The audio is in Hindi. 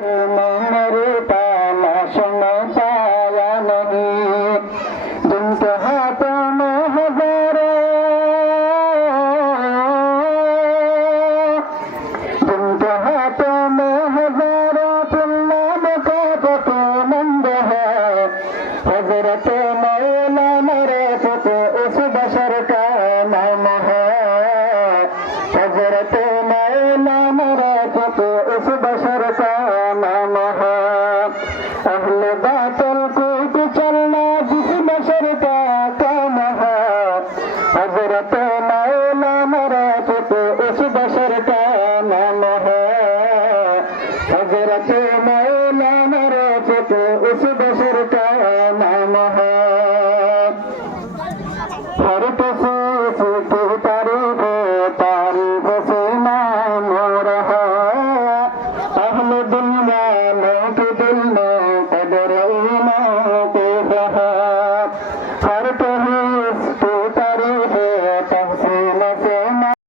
मेरे तालाश में पाया नहीं, जिनके हाथों में हजारों, जिनके हाथों में हजारों तुल्लाम का पतमंद है। हजरत मौलाना रफ़त उस बशर का नाम है। हजरत मौलाना रफ़त उस बशर का नाम है। अहले बातिल को चलना जिस बशर का काम है। हजरत मौलाना रफ़त उस बशर का नाम है। हजरत